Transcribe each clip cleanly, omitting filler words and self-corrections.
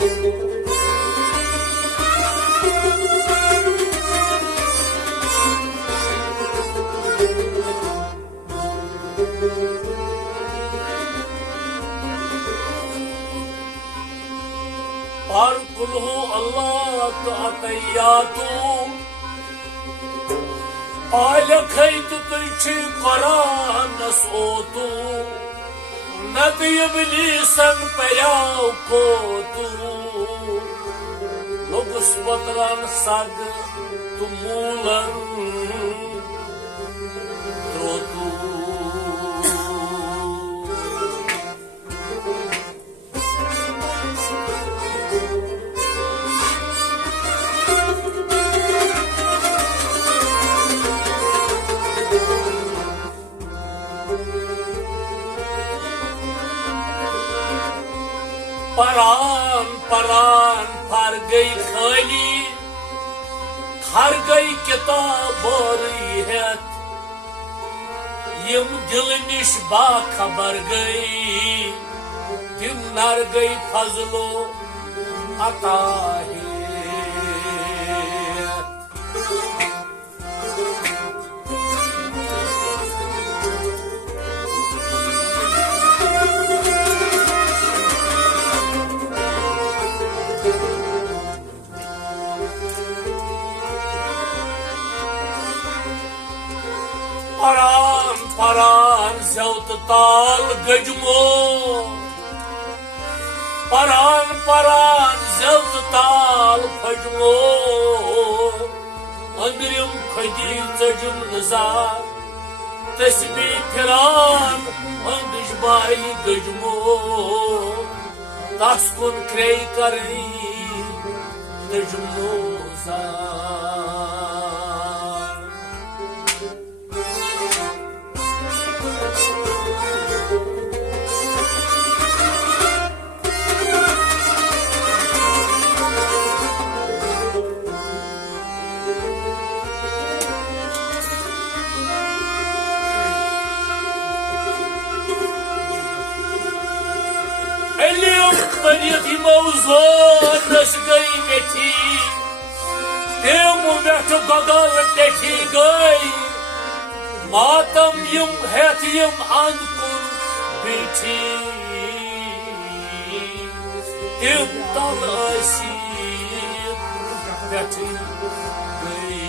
और कुल्हू अल्लाह तो अतैयातू आल खैत तुझ कुरान सोतू नबी इब्लीसन पर्याव कोतू लोगस पतरन सग तु मूलन त्रोतू परान परान फर गई खाली खर गई किताब हैत यम दिल निश बाखबर गई तिम नर गई फजलो अता परान परान ज़ौत ताल गजमो परान परान ज़ौत ताल फजमो अंदरिम खदी जजुम नजार तस्बीह फिरान अंदिश बाई गजमो तस्कुन क्रे करनी गजमो जार बनी मौजूद नश गई बेटी बैठ गगल देखी गई मातम यम हैत यम अंकुर बेटी तिम तल बैठी गई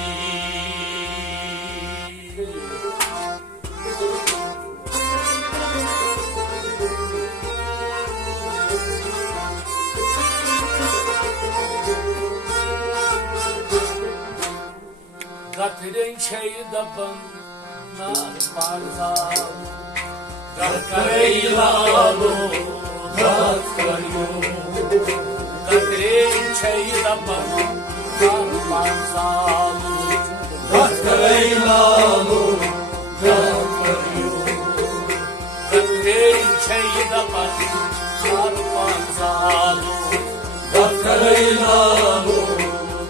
Gatirin dapın nar parzal Gatkarilalu Gatkaryu Gatirin dapın nar parzal Gatkarilalu Gatkaryu Gatirin dapın nar parzal Gatkarilalu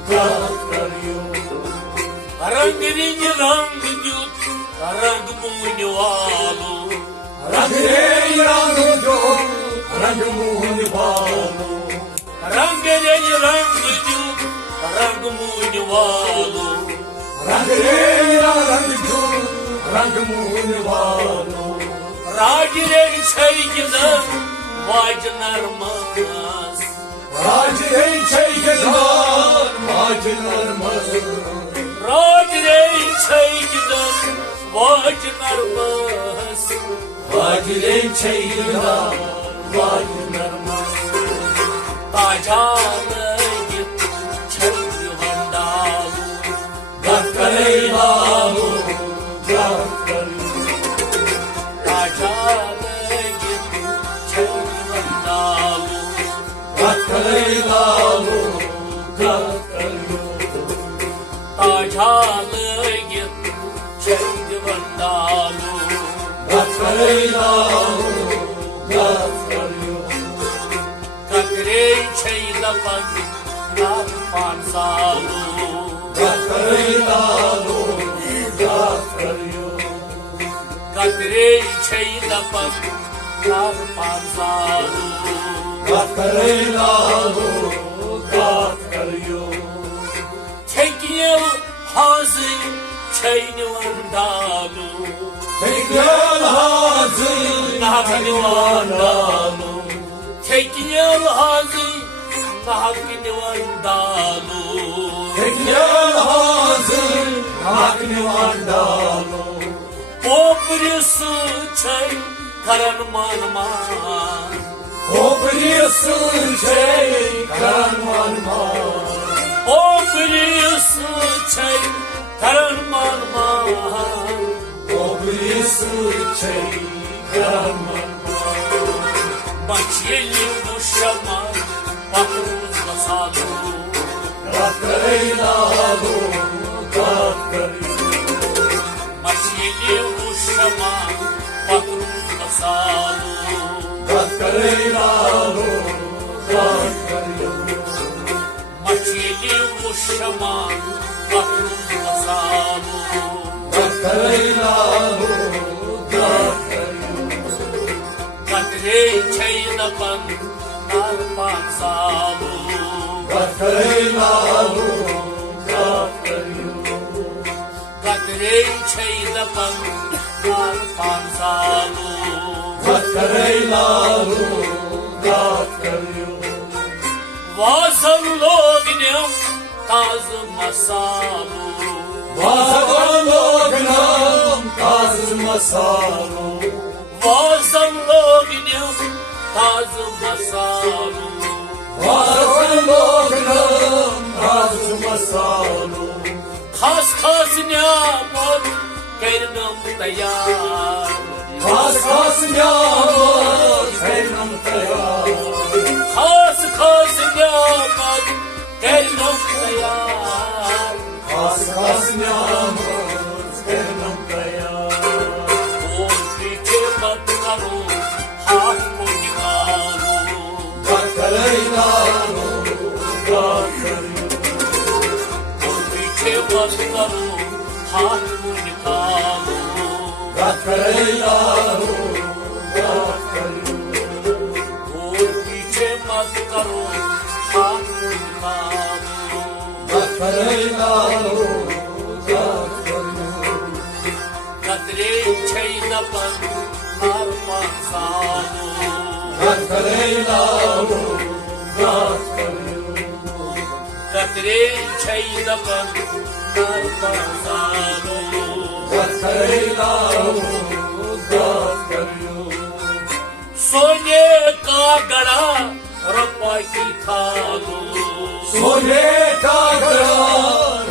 Gatkaryu रंग रिंग रंग जुत रंग मुनिवालो रंग रंग जुत रंग मुनिवालो रंग रंग जुत रंग मुनिवालो रंग रंग जुत रंग मुनिवालो राज रे छै गिदन वाज नरमस राज रे छै गिदन वाज नरमस राज रे छै गिदन वाज नरमस राज रे छै गिदन वाज नरमस ताजा लगित छै वंडालु गत्करै लालु गत्करै ताजा लगित छै वंडालु गत्करै लालु गत्करै ताजा लगित छै वंडालु गत्करै लालु गत्करै गत्करै छै दपन नार पानसालु गत्करै लालु गत्करै गत्करै छै दपन नार पानसालु गत्करै लालु छैन वंदालु Tekiyal hazır Nahakini wandalu Tekiyal hazır Nahakini wandalu Tekiyal hazır Nahakini wandalu Poprisi çay karan manma Poprisi çay karan manma Poprisi çay karan manma Poprisi çay karan manma Başyeli kuşama bakrımızla salı Ratkaylalu Ratkaylalu Başyeli kuşama bakrımızla salı Ratkaylalu Ratkaylalu Başyeli kuşama bakrımızla salı Ratkaylalu Katre çayına pan narpan salı Ratkaylalu Ratkaylalu Katre çayına pan narpan salı Ratkaylalu Ratkaylalu Vasan lognem taz masalu Vasavanlognam Taz masalu Vasan lognem taz masalu Vasavanlognam Taz masalu Khas khas niyamat kernam tayar Khas khas niyamat Kernam tayar Khas khas niyamat kernam tayar Khas khas niyamat Kernam tayar और पीछे मत करो हाथ को निकालो Ratkaylalu Ratkaylalu और पीछे मत करो हाथ को निकालो Ratkaylalu Ratkaylalu और पीछे मत करो हाथ को निकालो Ratkaylalu Ratkaylalu कतरे छैदपन हर पासालो Ratkaylalu Ratkaylalu कतरे छैदपन हर पासालो Ratkaylalu Ratkaylalu सोने का गड़ा रपा की थालो Sone kagara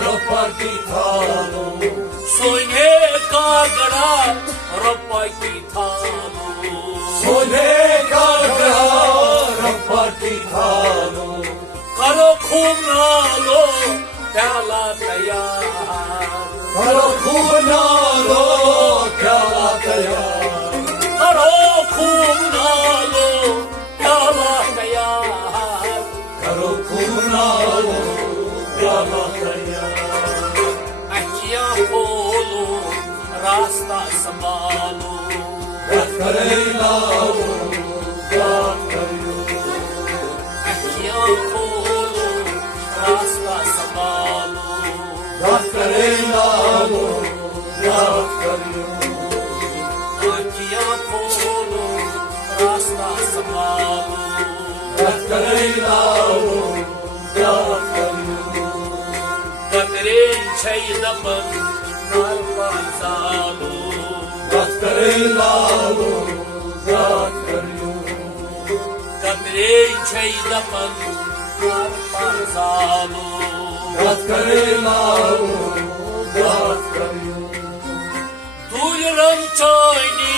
rapati thalo सोने का गड़ा रपा की थालो Sone kagara rapati thalo करो खूब नालो प्याला तैयार Karo khubnalo pyala tayar करो खूब नालो प्याला तैयार Karo khubnalo pyala tayar अखियां खोलो रास्ता संभालो Ratkaylalu Ratkaylalu अखियां खोलो रास्ता संभालो Ratkaylalu Ratkaylalu अखियां खोलो रास्ता संभालो Ratkaylalu Ratkaylalu कतरे छैदपन नरपन सालो Ratkaylalu Ratkaylalu कतरे छैदपन नरपन सालो Ratkaylalu Ratkaylalu दूरम चोइनी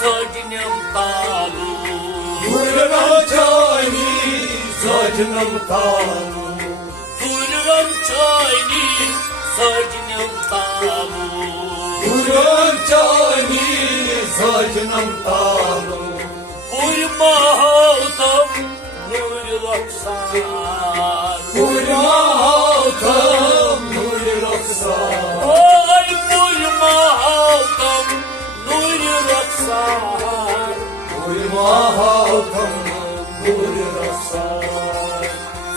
सजनम तालो Durganam chayni sajnam talu दूरम चोइनी सजनम तालो Durgan chayni sajnam talu पूरी महातम नूर रक्षार Purmahatam nur raksa ओय पूरी महातम नूर रक्षार Purmahatam nur raksa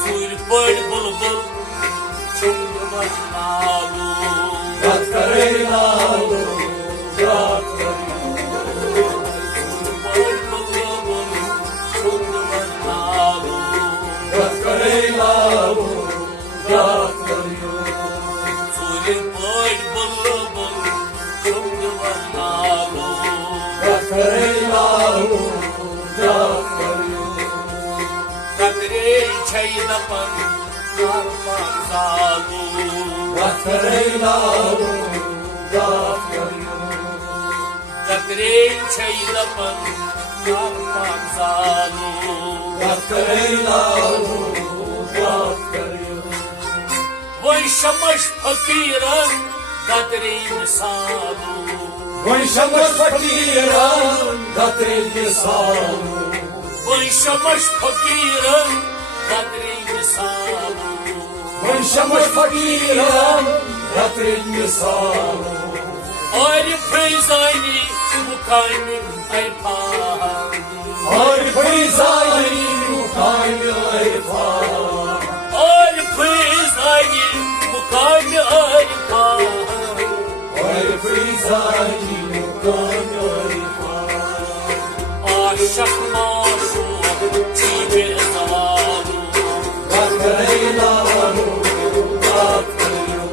सूर्य पड़ बुलबुल चुंग मनालो Ratkare लालो गात करियो कतरे छई दपन कर पांजालू गात करे लालो गात करियो कतरे छई दपन कर पांजालू गात करे लालो गात करियो वही शमश फकीरन कतरे मिसालू वही शमश फकीरन कतरे मिसालू वही शमश फकीरन कतरे मिसालू वही शमश फकीरन कतरे मिसालू और फैजानी मुकामी अरफान और फैजानी मुकामी अरफान और फैजानी मुकामी अरफान और फैजानी मुकामी अरफान आशक माशूक चीबे सवालू गात करे लालो गात करियो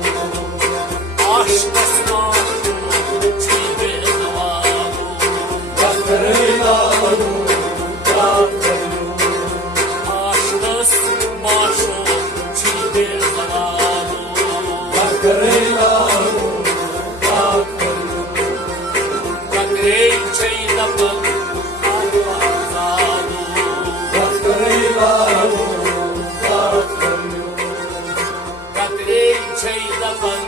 आशक माशूक चीबे सवालू गात करे लालो गात करियो आशक माशूक चीबे सवालू गात करे लालो गात करियो कतरे छई दपन पांजालू गात करे लालो गात करियो कतरे छई दपन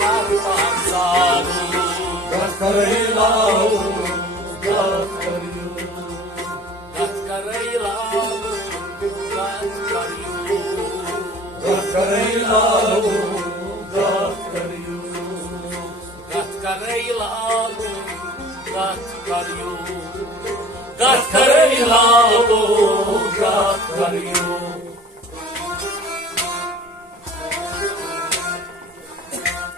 पांजालू गात करे लालो गात करियो गत करैलालू गत करियो गात करे लालो गात करियो गत करैलालू गत करियो गत करैलालू गत करियो